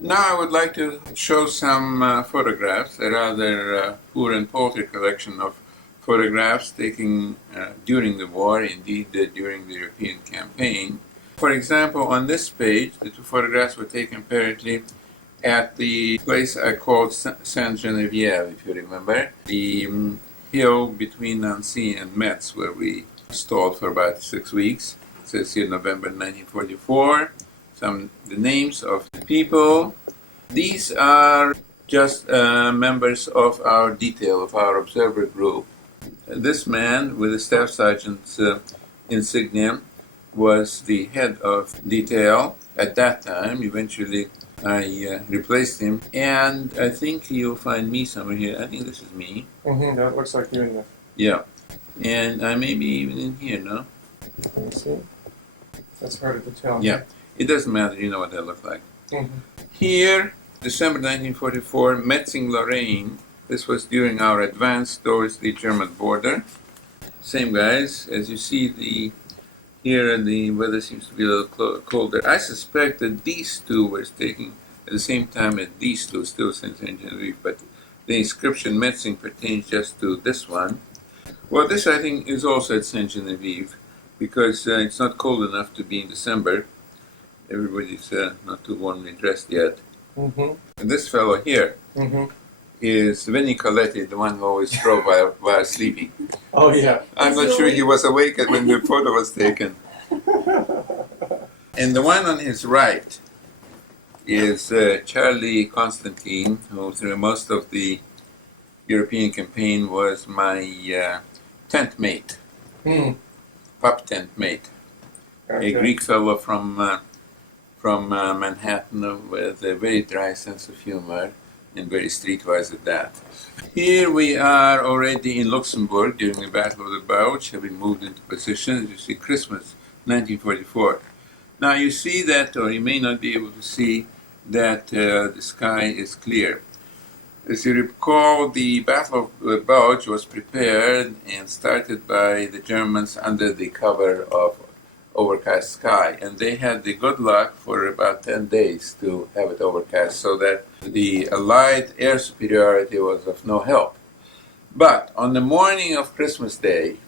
Now I would like to show some photographs, a rather poor and paltry collection of photographs taken during the war, indeed during the European campaign. For example, on this page, the two photographs were taken apparently at the place I called Saint-Geneviève, if you remember, the hill between Nancy and Metz, where we stalled for about 6 weeks. It says here November 1944. The names of the people. These are just members of our detail, of our observer group. This man with the staff sergeant's insignia was the head of detail at that time. Eventually, I replaced him, and I think you'll find me somewhere here. I think this is me. That looks like you in there. Yeah, and I may be even in here, no? Let me see. That's harder to tell. Yeah, it doesn't matter. You know what they look like. Mm-hmm. Here, December 1944, Metzing, Lorraine. This was during our advance towards the German border. Same guys. As you see, here the weather seems to be a little colder. I suspect that these two were taken at the same time as these two, still Saint Genevieve, but the inscription Metzing pertains just to this one. Well, this I think is also at Saint Genevieve, because it's not cold enough to be in December. Everybody's not too warmly dressed yet. Mm-hmm. And this fellow here is Vinnie Coletti, the one who always drove while sleeping. Oh, yeah. I'm not sure he was awake when the photo was taken. And the one on his right is Charlie Constantine, who through most of the European campaign was my tent mate, pup tent mate. Okay. A Greek fellow from Manhattan with a very dry sense of humor and very streetwise at that. Here we are already in Luxembourg during the Battle of the Bulge, having moved into position. As you see, Christmas 1944. Now you see that, or you may not be able to see, that the sky is clear. As you recall, the Battle of the Bulge was prepared and started by the Germans under the cover of overcast sky, and they had the good luck for about 10 days to have it overcast, so that the Allied air superiority was of no help. But on the morning of Christmas Day,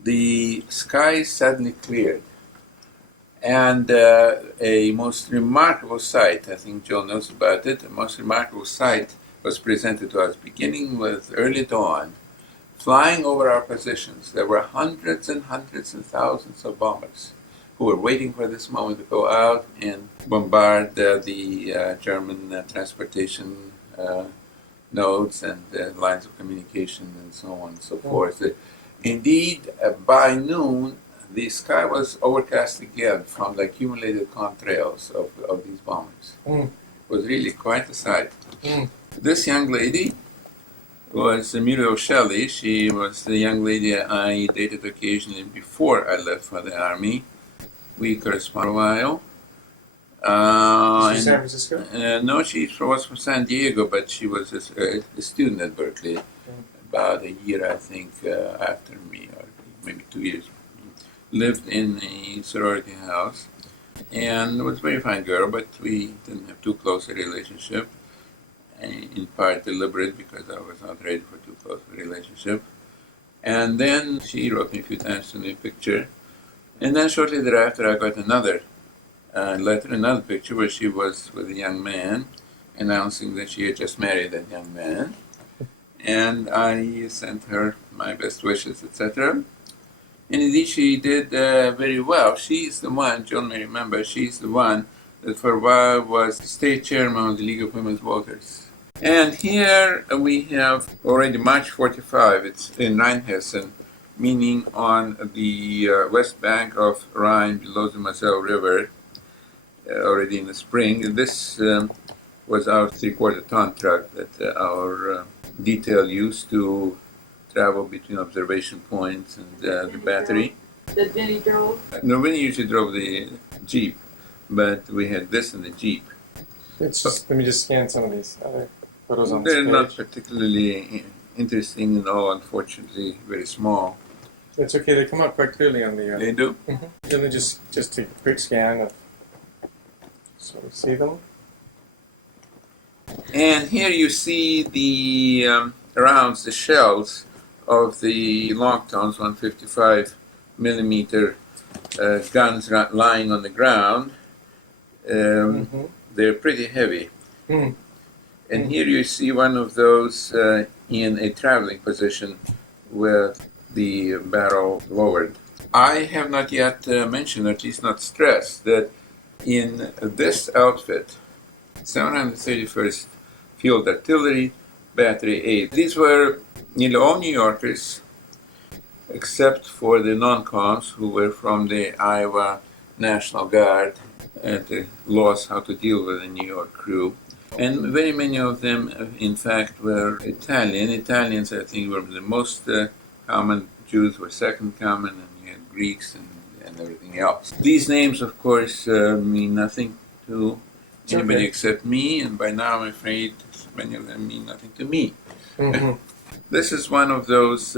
the sky suddenly cleared, and a most remarkable sight, I think Joe knows about it, a most remarkable sight was presented to us, beginning with early dawn. Flying over our positions, there were hundreds and hundreds and thousands of bombers who were waiting for this moment to go out and bombard the German transportation nodes and lines of communication and so on and so forth. Indeed, by noon, the sky was overcast again from the accumulated contrails of these bombers. It was really quite a sight. This young lady was Muriel Shelley. She was the young lady I dated occasionally before I left for the army. We corresponded a while. Is she San Francisco? No, she was from San Diego, but she was a student at Berkeley. About a year, I think, after me, or maybe 2 years. Lived in a sorority house, and was a very fine girl, but we didn't have too close a relationship. In part deliberate, because I was not ready for too close a relationship. And then she wrote me a few times to me a picture. And then shortly thereafter I got another letter, another picture where she was with a young man, announcing that she had just married that young man. And I sent her my best wishes, etc. And indeed she did very well. She's the one, John may remember, she's the one that for a while was state chairman of the League of Women's Voters. And here we have already March 45, it's in Rheinhessen, meaning on the west bank of Rhine below the Moselle River, already in the spring. This was our 3/4 ton truck that our detail used to travel between observation points and the battery. Did Vinny drove? No, Vinny usually drove the Jeep, but we had this in the Jeep. It's just, let me just scan some of these other photos on this They're page. not particularly interesting at all, unfortunately, very small. It's okay, they come up quite clearly on the... They do? Let me just take a quick scan of, so we see them. And here you see the rounds, the shells of the long tones, 155 millimeter guns lying on the ground. They're pretty heavy. And here you see one of those in a traveling position with the barrel lowered. I have not yet mentioned, or at least not stressed, that in this outfit, 731st Field Artillery, Battery 8, these were nearly all New Yorkers, except for the non-coms who were from the Iowa National Guard at the loss how to deal with the New York crew. And very many of them, in fact, were Italian. Italians, I think, were the most common. Jews were second common, and you had Greeks and everything else. These names, of course, mean nothing to anybody except me, and by now I'm afraid many of them mean nothing to me. This is one of those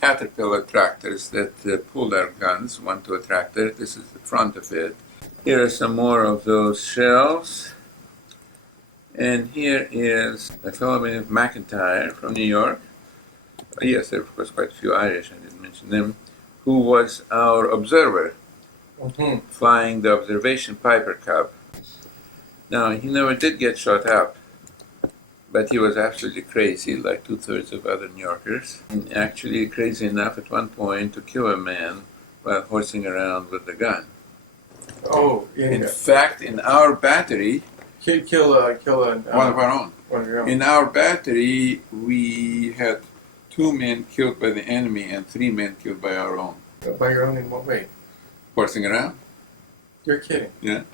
Caterpillar tractors that pulled our guns, one to a tractor. This is the front of it. Here are some more of those shells. And here is a fellow named McIntyre from New York. Yes, there was quite a few Irish, I didn't mention them, who was our observer, flying the observation Piper Cub. Now, he never did get shot up, but he was absolutely crazy, like two-thirds of other New Yorkers. And actually crazy enough at one point to kill a man while horsing around with the gun. In fact, in our battery, Kill one of our own. One of your own. In our battery, we had 2 men killed by the enemy and 3 men killed by our own. By your own in what way? Horsing around. You're kidding. Yeah.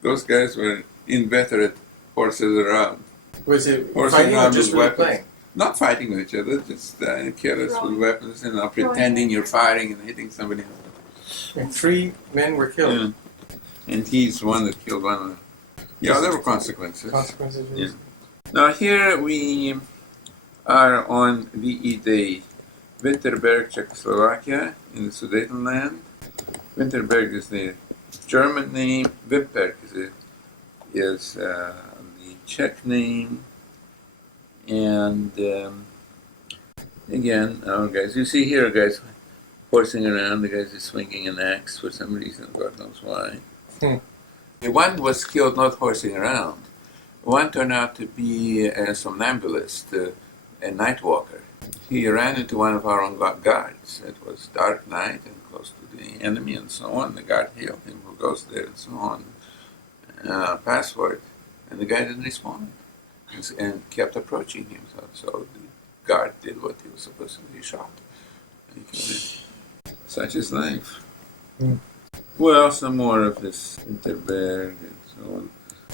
Those guys were inveterate horses around. Was it Horsing fighting or around just with really weapons. playing? Not fighting with each other, just careless with weapons and pretending you're firing and hitting somebody else. And 3 men were killed. Yeah. And he's the one that killed one of them. Yeah, there were consequences. Yeah. Now here we are on VE Day, Winterberg, Czechoslovakia, in the Sudetenland. Winterberg is the German name. Wimperk is the Czech name. And again, our guys. You see here, guys horsing around. The guys are swinging an axe for some reason. God knows why. The one was killed not horsing around. One turned out to be a somnambulist, a night walker. He ran into one of our own guards. It was dark night and close to the enemy and so on. The guard hailed him, who goes there and so on. Password. And the guy didn't respond and kept approaching him. So the guard did what he was supposed to do. He shot. And he killed him. Such is life. Well, some more of this Winterberg and so on.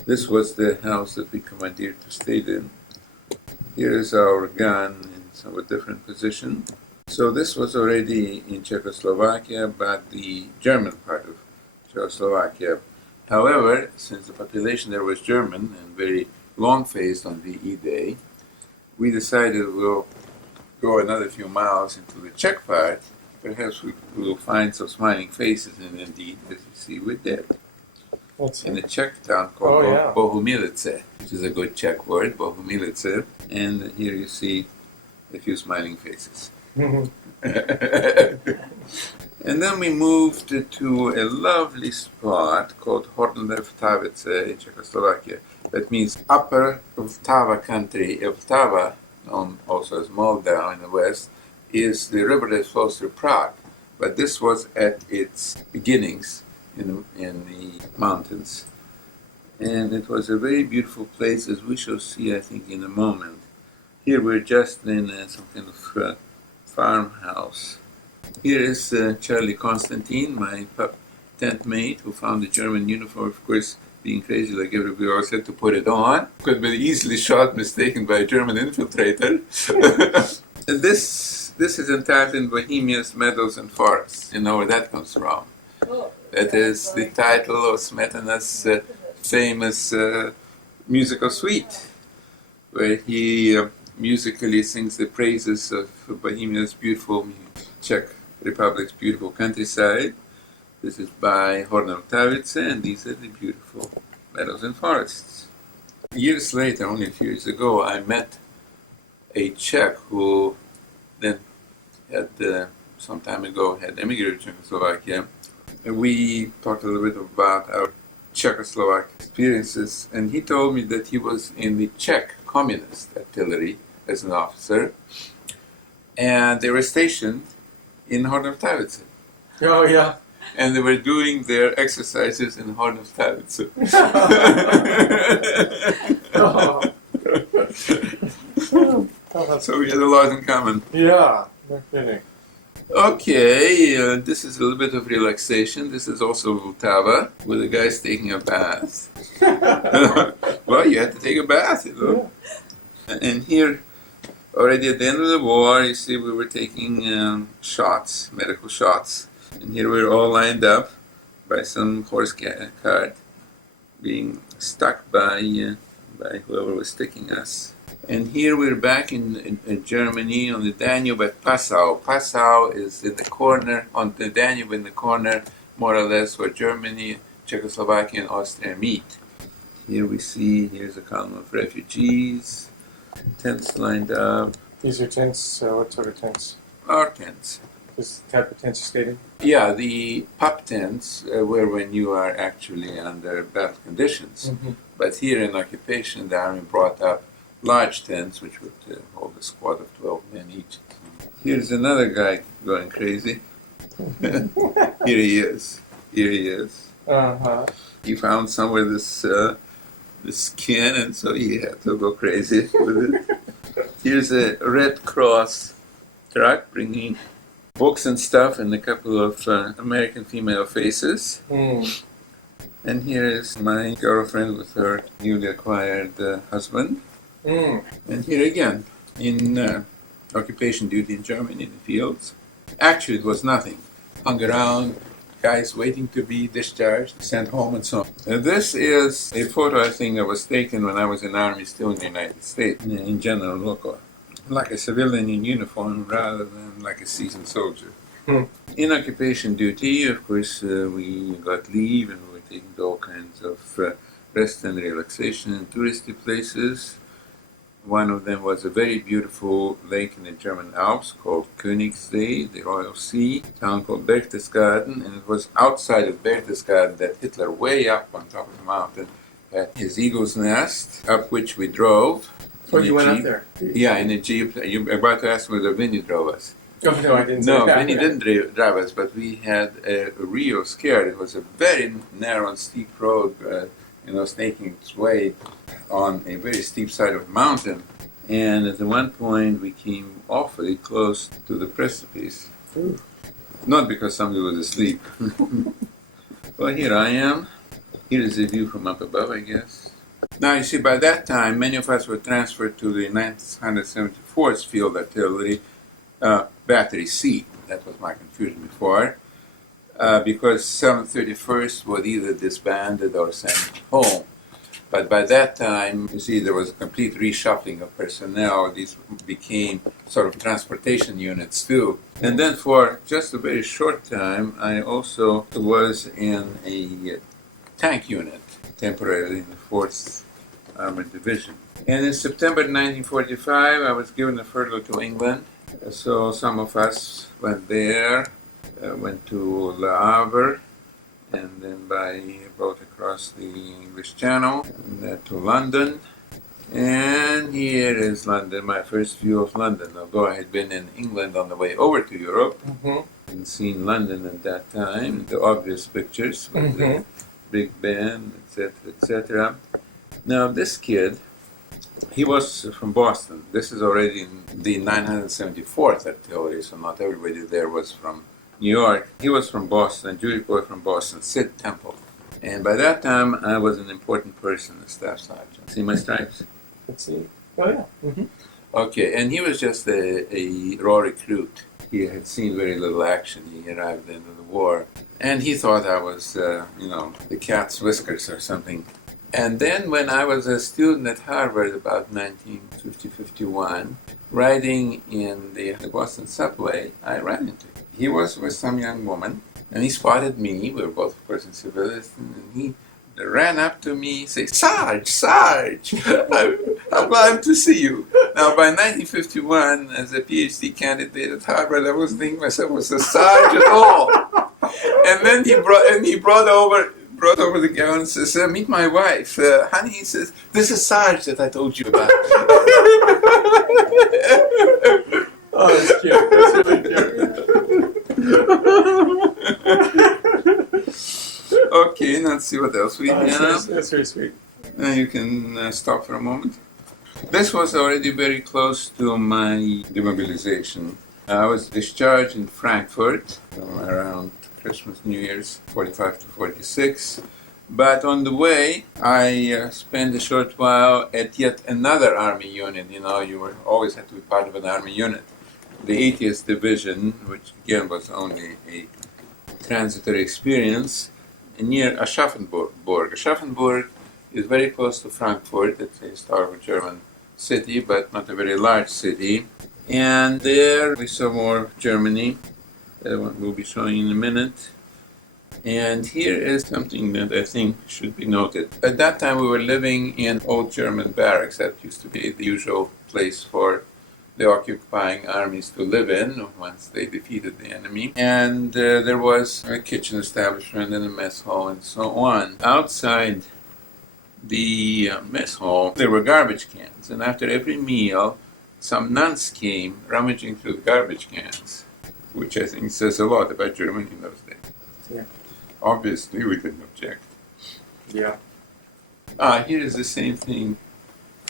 This was the house that we commandeered to stay in. Here is our gun in somewhat different position. So this was already in Czechoslovakia, but the German part of Czechoslovakia. However, since the population there was German and very long-faced on VE Day, we decided we'll go another few miles into the Czech part. Perhaps we will find some smiling faces, and indeed, as you see, we did. In a Czech town called Bohumilice, which is a good Czech word, Bohumilice, and here you see a few smiling faces. And then we moved to a lovely spot called Horné Vltavice in Czechoslovakia. That means Upper Vltava country. Vltava, known also as Moldau in the west, is the river that flows through Prague, but this was at its beginnings in the mountains. And it was a very beautiful place, as we shall see, I think, in a moment. Here we're just in some kind of farmhouse. Here is Charlie Constantine, my tent mate, who found the German uniform, of course, being crazy like everybody else had to put it on. Could have been easily shot, mistaken by a German infiltrator. This is entitled Bohemia's Meadows and Forests. You know where that comes from. That is the title of Smetana's famous musical suite, where he musically sings the praises of Bohemia's beautiful Czech Republic's beautiful countryside. This is by Horné Vltavice, and these are the beautiful meadows and forests. Years later, only a few years ago, I met a Czech who then had, some time ago, had emigrated to Czechoslovakia. And we talked a little bit about our Czechoslovak experiences, and he told me that he was in the Czech communist artillery as an officer, and they were stationed in Hornov-Tavice. Oh, yeah. And they were doing their exercises in Hornov-Tavice. So we had a lot in common. Yeah, no kidding. Okay, this is a little bit of relaxation. This is also Vltava, where the guy's taking a bath. Well, you had to take a bath, you know. Yeah. And here, already at the end of the war, you see we were taking shots, medical shots. And here we're all lined up by some horse cart, being stuck by whoever was sticking us. And here we're back in Germany on the Danube at Passau. Passau is in the corner, on the Danube in the corner, more or less where Germany, Czechoslovakia, and Austria meet. Here we see, here's a column of refugees, tents lined up. These are tents, what sort of tents? Our tents. This type of tents you stated? Yeah, the pup tents were when you are actually under battle conditions. Mm-hmm. But here in occupation, the army brought up large tents, which would hold a squad of 12 men each. Here's another guy going crazy. Here he is. Here he is. Uh-huh. He found somewhere this skin, and so he had to go crazy with it. Here's a Red Cross truck bringing books and stuff and a couple of American female faces. Mm. And here is my girlfriend with her newly acquired husband. Mm. And here again, in occupation duty in Germany, in the fields. Actually, it was nothing. Hung around, guys waiting to be discharged, sent home, and so on. This is a photo, I think, that was taken when I was in the Army, still in the United States, in General Loco. Like a civilian in uniform rather than like a seasoned soldier. Hmm. In occupation duty, of course, we got leave and we were taken to all kinds of rest and relaxation in touristy places. One of them was a very beautiful lake in the German Alps called Königssee, the Royal Sea, a town called Berchtesgaden, and it was outside of Berchtesgaden that Hitler, way up on top of the mountain, had his eagle's nest, up which we drove. Oh, you went up there? Yeah, in a Jeep. You were about to ask whether Vinny drove us. Oh, no, I didn't. No, Vinny didn't drive us, but we had a real scare. It was a very narrow and steep road, snaking its way on a very steep side of a mountain. And at one point, we came awfully close to the precipice. Ooh. Not because somebody was asleep. Well, here I am. Here is the view from up above, I guess. Now, you see, by that time, many of us were transferred to the 974th Field Artillery, Battery C. That was my confusion before, because 731st was either disbanded or sent home. But by that time, you see, there was a complete reshuffling of personnel. These became sort of transportation units, too. And then for just a very short time, I also was in a tank unit, temporarily in the 4th Armored Division. And in September 1945, I was given a furlough to England. So some of us went there, went to Le Havre, and then by boat across the English Channel, and to London. And here is London, my first view of London. Although I had been in England on the way over to Europe, and seen London at that time, the obvious pictures with the Big Ben, etc., etc. Now this kid, he was from Boston. This is already in the 974th Artillery, so not everybody there was from New York. He was from Boston, a Jewish boy from Boston, Sid Temple. And by that time, I was an important person, a staff sergeant. See my stripes? Let's see. Oh, yeah. Mm-hmm. Okay, and he was just a raw recruit. He had seen very little action. He arrived at the end of the war. And he thought I was, the cat's whiskers or something. And then when I was a student at Harvard, about 1950-51, riding in the Boston subway, I ran into him. He was with some young woman, and he spotted me. We were both, of course, in civilians, and he ran up to me, say, Sarge, Sarge, I'm glad to see you. Now, by 1951, as a PhD candidate at Harvard, I wasn't thinking myself was a Sarge at all. And then he brought over the girl and says, meet my wife. Honey, he says, this is Sarge that I told you about. Oh, that's cute. That's really cute. Okay, now let's see what else we have. That's very sweet. You can stop for a moment. This was already very close to my demobilization. I was discharged in Frankfurt around Christmas, New Year's, 45 to 46. But on the way, I spent a short while at yet another army unit. You know, you always had to be part of an army unit. The 80th Division, which again was only a transitory experience, near Aschaffenburg. Aschaffenburg is very close to Frankfurt. It's a historical German city, but not a very large city. And there we saw more of Germany. We'll be showing in a minute. And here is something that I think should be noted. At that time we were living in old German barracks. That used to be the usual place for the occupying armies to live in once they defeated the enemy. And there was a kitchen establishment and a mess hall and so on. Outside the mess hall there were garbage cans, and after every meal some nuns came rummaging through the garbage cans, which I think says a lot about Germany in those days. Yeah. Obviously we didn't object. Yeah. Here is the same thing.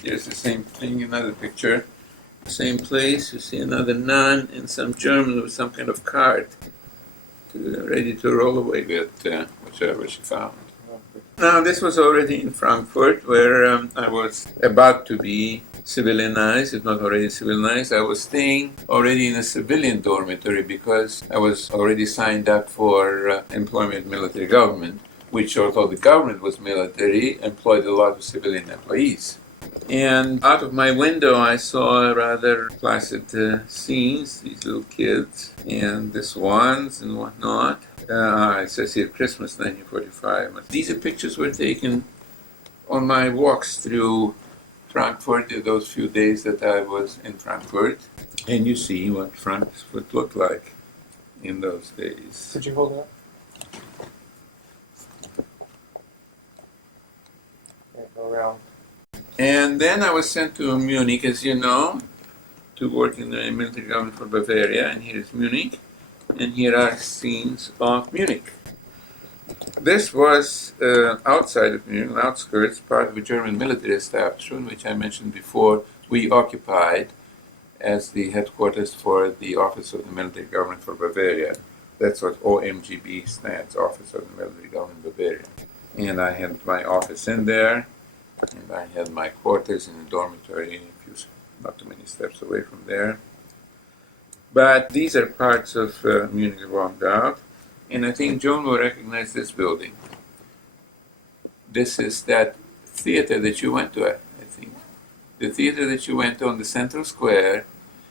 Here's the same thing, another picture. Same place, you see another nun and some German with some kind of cart ready to roll away with whichever she found. Now this was already in Frankfurt, where I was about to be civilianized, if not already civilianized. I was staying already in a civilian dormitory because I was already signed up for employment military government, which although the government was military, employed a lot of civilian employees. And out of my window I saw rather placid scenes, these little kids and the swans and whatnot. It says here Christmas 1945. These are pictures were taken on my walks through Frankfurt those few days that I was in Frankfurt. And you see what Frankfurt looked like in those days. Could you hold it up? Yeah, go around. And then I was sent to Munich, as you know, to work in the military government for Bavaria. And here is Munich. And here are scenes of Munich. This was outside of Munich, outskirts, part of a German military establishment, which I mentioned before, we occupied as the headquarters for the Office of the Military Government for Bavaria. That's what OMGB stands, Office of the Military Government Bavaria. And I had my office in there, and I had my quarters in the dormitory, not too many steps away from there. But these are parts of Munich I walked out, and I think Joan will recognize this building. This is that theater that you went to, I think. The theater that you went to on the central square,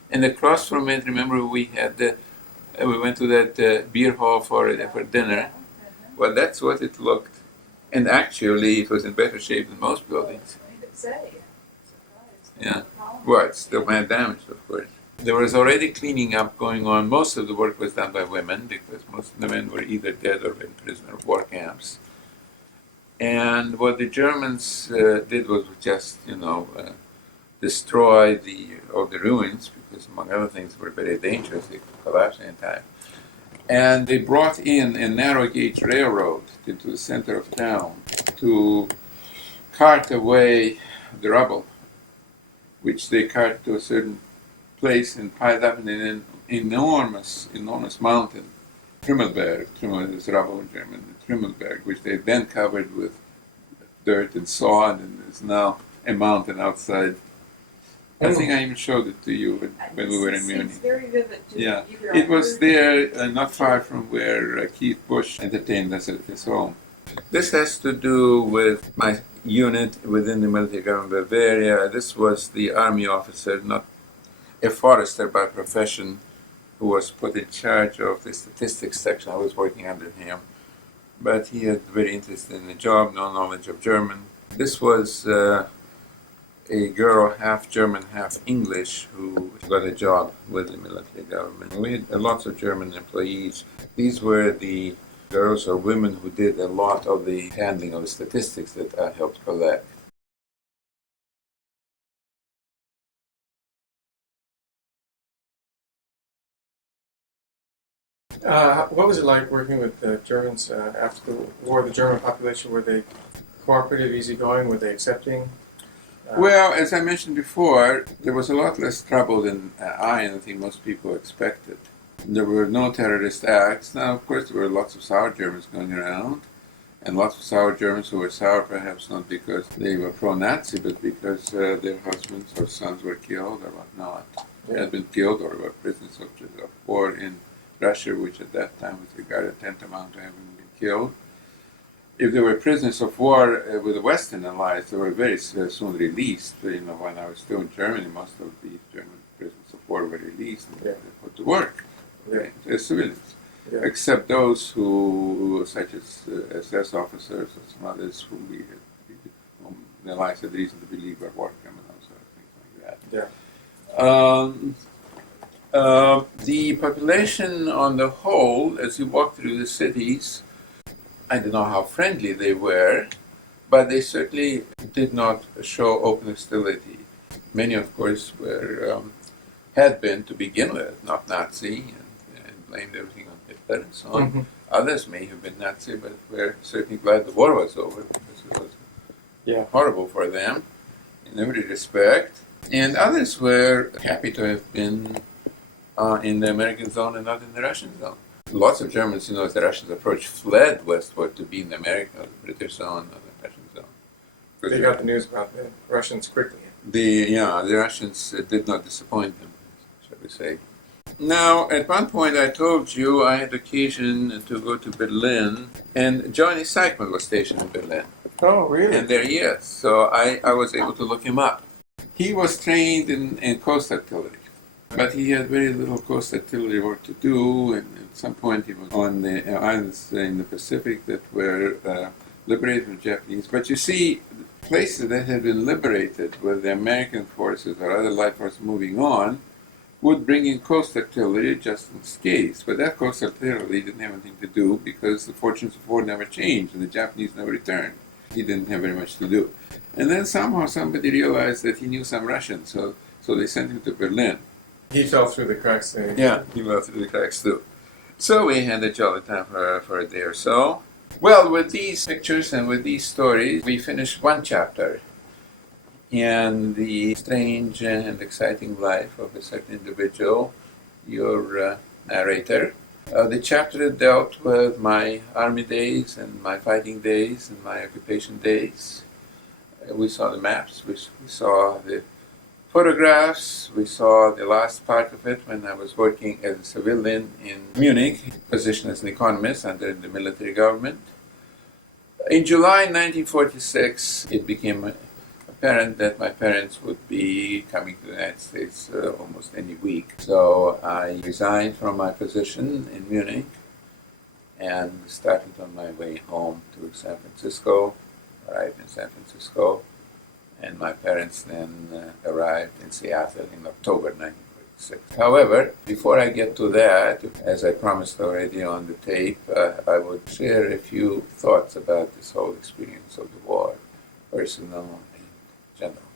and across from it, remember we went to that beer hall for dinner. Well, that's what it looked. And actually, it was in better shape than most buildings. Yeah. Well, it's still bad damaged, of course. There was already cleaning up going on. Most of the work was done by women because most of the men were either dead or in prisoner of war camps. And what the Germans did was just, destroy all the ruins because, among other things, were very dangerous. They could collapse any time. And they brought in a narrow gauge railroad into the center of town to cart away the rubble, which they carted to a certain place and piled up in an enormous mountain, Trümmelberg. Trümmel is rubble in German, Trümmelberg, which they then covered with dirt and sod, and is now a mountain outside. I think I even showed it to you when we were in Munich. It's very vivid. Yeah, it was there, not far from where Keith Bush entertained us at his home. This has to do with my unit within the military government of Bavaria. This was the army officer, not a forester by profession, who was put in charge of the statistics section. I was working under him. but he had very interested in the job, no knowledge of German. This was a girl, half German, half English, who got a job with the military government. We had lots of German employees. These were the girls or women who did a lot of the handling of the statistics that I helped collect. What was it like working with the Germans after the war? The German population, were they cooperative, easygoing? Were they accepting? Well, as I mentioned before, there was a lot less trouble than I think most people expected. There were no terrorist acts. Now, of course, there were lots of sour Germans going around, and lots of sour Germans who were sour perhaps not because they were pro-Nazi, but because their husbands or sons were killed or whatnot. They had been killed or were prisoners of war in Russia, which at that time was regarded tantamount to having been killed. If they were prisoners of war with the Western allies, they were very soon released. When I was still in Germany, most of the German prisoners of war were released and put to work as civilians, except those who, such as SS officers or some others whom the allies had reason to believe were war criminals or things like that. The population on the whole, as you walk through the cities, I don't know how friendly they were, but they certainly did not show open hostility. Many, of course, had been to begin with not Nazi and blamed everything on Hitler and so on. Mm-hmm. Others may have been Nazi, but were certainly glad the war was over because it was horrible for them in every respect. And others were happy to have been in the American zone and not in the Russian zone. Lots of Germans, as the Russians approached, fled westward to be in America, the British zone, or the Russian zone. They got the news about the Russians quickly. The Russians did not disappoint them, shall we say. Now, at one point I told you I had occasion to go to Berlin, and Johnny Seichmann was stationed in Berlin. Oh, really? And there he is. So I was able to look him up. He was trained in coast artillery. But he had very little coast artillery work to do, and at some point he was on the islands in the Pacific that were liberated from Japanese. But you see, places that had been liberated with the American forces or other light forces moving on would bring in coast artillery just in case. But that coast artillery didn't have anything to do because the fortunes of war never changed and the Japanese never returned. He didn't have very much to do. And then somehow somebody realized that he knew some Russian, so they sent him to Berlin. He fell through the cracks there. Yeah, he fell through the cracks too. So we had a jolly time for a day or so. Well, with these pictures and with these stories, we finished one chapter in the strange and exciting life of a certain individual, your narrator. The chapter dealt with my army days and my fighting days and my occupation days. We saw the maps, we saw the photographs. We saw the last part of it when I was working as a civilian in Munich, position as an economist under the military government. In July 1946, it became apparent that my parents would be coming to the United States almost any week. So I resigned from my position in Munich and started on my way home to San Francisco, arrived in San Francisco. And my parents then arrived in Seattle in October 1946. However, before I get to that, as I promised already on the tape, I would share a few thoughts about this whole experience of the war, personal and general.